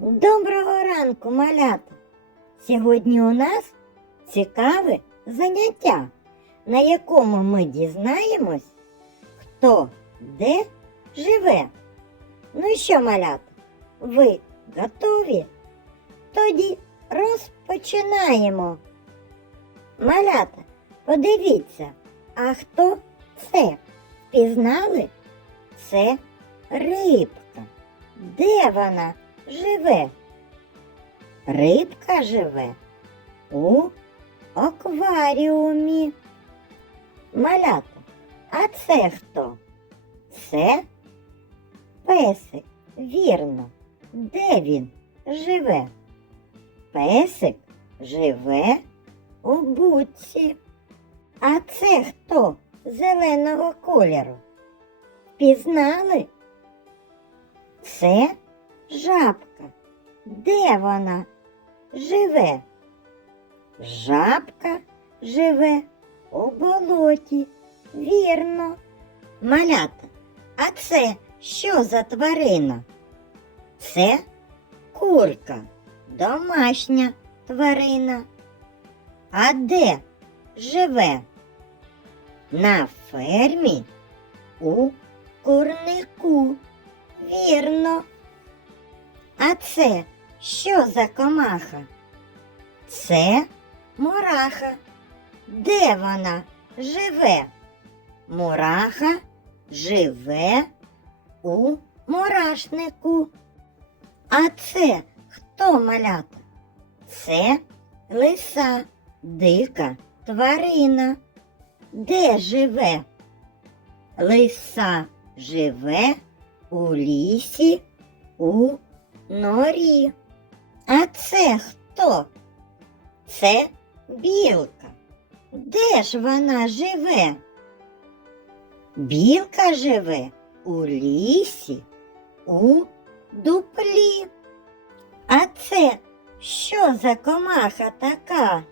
Доброго ранку, малята! Сьогодні у нас цікаве заняття, на якому ми дізнаємось, хто де живе. Ну що, малята, ви готові? Тоді розпочинаємо. Малята, подивіться, а хто це? Впізнали? Це рибка. Де вона живе? Рибка живе у акваріумі. Малята, а це хто? Це песик. Вірно. Де він живе? Песик живе у будці. А це хто зеленого кольору? Впізнали? Це жабка. Де вона живе? Жабка живе у болоті. Вірно. Малята, а це що за тварина? Це курка, домашня тварина. А де живе? На фермі у курнику. Вірно. А це що за комаха? Це мураха. Де вона живе? Мураха живе у мурашнику. А це хто, малята? Це лиса, дика тварина. Де живе? Лиса живе у лісі, у норі. А це хто? Це білка. Де ж вона живе? Білка живе у лісі, у дуплі. А це що за комаха така?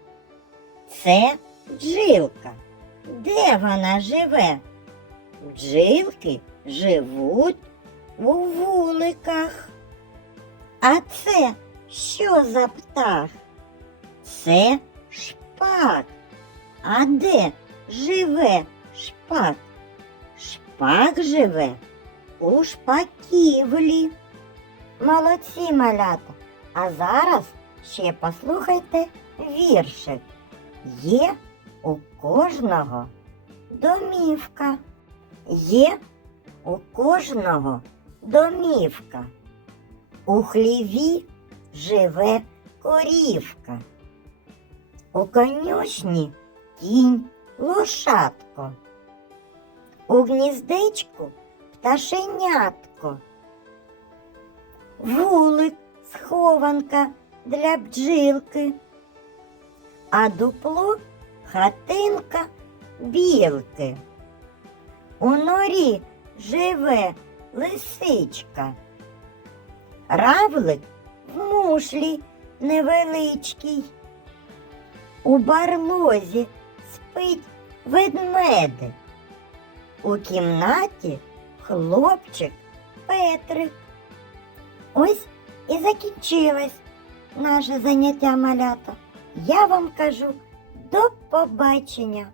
Це бджілка. Де вона живе? Бджілки живуть у вуликах. А це що за птах? Це шпак. А де живе шпак? Шпак живе у шпаківлі. Молодці, малята! А зараз ще послухайте віршик. Є у кожного домівка. Є у кожного домівка. У хліві живе корівка. У конюшні кінь лошадко. У гніздечку пташенятко. Вулик схованка для бджілки. А дупло хатинка білки. У норі живе лисичка. Равлик в мушлі невеличкий. У барлозі спить ведмедик. У кімнаті хлопчик Петрик. Ось і закінчилось наше заняття, малята. Я вам кажу до побачення.